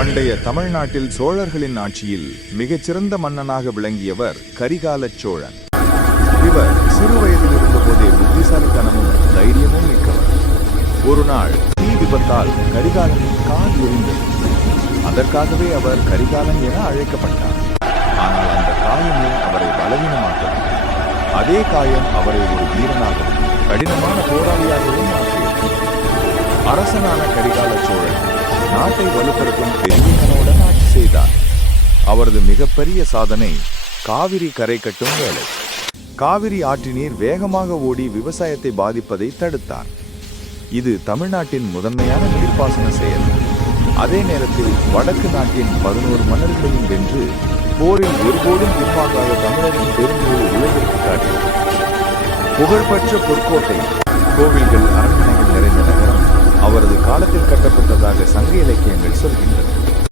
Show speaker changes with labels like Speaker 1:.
Speaker 1: பண்டைய தமிழ்நாட்டில் சோழர்களின் ஆட்சியில் மிகச்சிறந்த மன்னனாக விளங்கியவர் கரிகாலச் சோழன். இவர் சிறு வயதில் இருந்தபோதே புத்திசாலித்தனமும் தைரியமும் மிக்கவர். ஒரு நாள் தீ விபத்தால் கரிகாலனின் கால் எரிந்தது. அதற்காகவே அவர் கரிகாலன் என அழைக்கப்பட்டார். ஆனால் அந்த காயமே அவரை பலவீனமாக்கவில்லை. அதே காயம் அவரை ஒரு வீரனாகவும் கடினமான போராளியாகவும் மாற்றியது அரசனான கரிகால சோழன் நாட்டை வலுப்படுத்தும் பெரிய ஆட்சி செய்தார். அவரது மிகப்பெரிய சாதனை காவிரி கரை கட்டும் வேலை. காவிரி ஆற்று நீர் வேகமாக ஓடி விவசாயத்தை பாதிப்பதை தடுத்தார். இது தமிழ்நாட்டின் முதன்மையான நீர்ப்பாசன செயல். அதே நேரத்தில் வடக்கு நாட்டின் பதினோரு மன்னர்களையும் வென்று போரில் ஒருபோதும் பிற்பாக்காத தமிழரின் பெருமையை உலகிற்கு காட்டியது புகழ்பெற்ற பொற்கோட்டை கோவில்கள் அரண்மனை இருந்ததாக இலக்கியங்கள் சொல்கின்றன.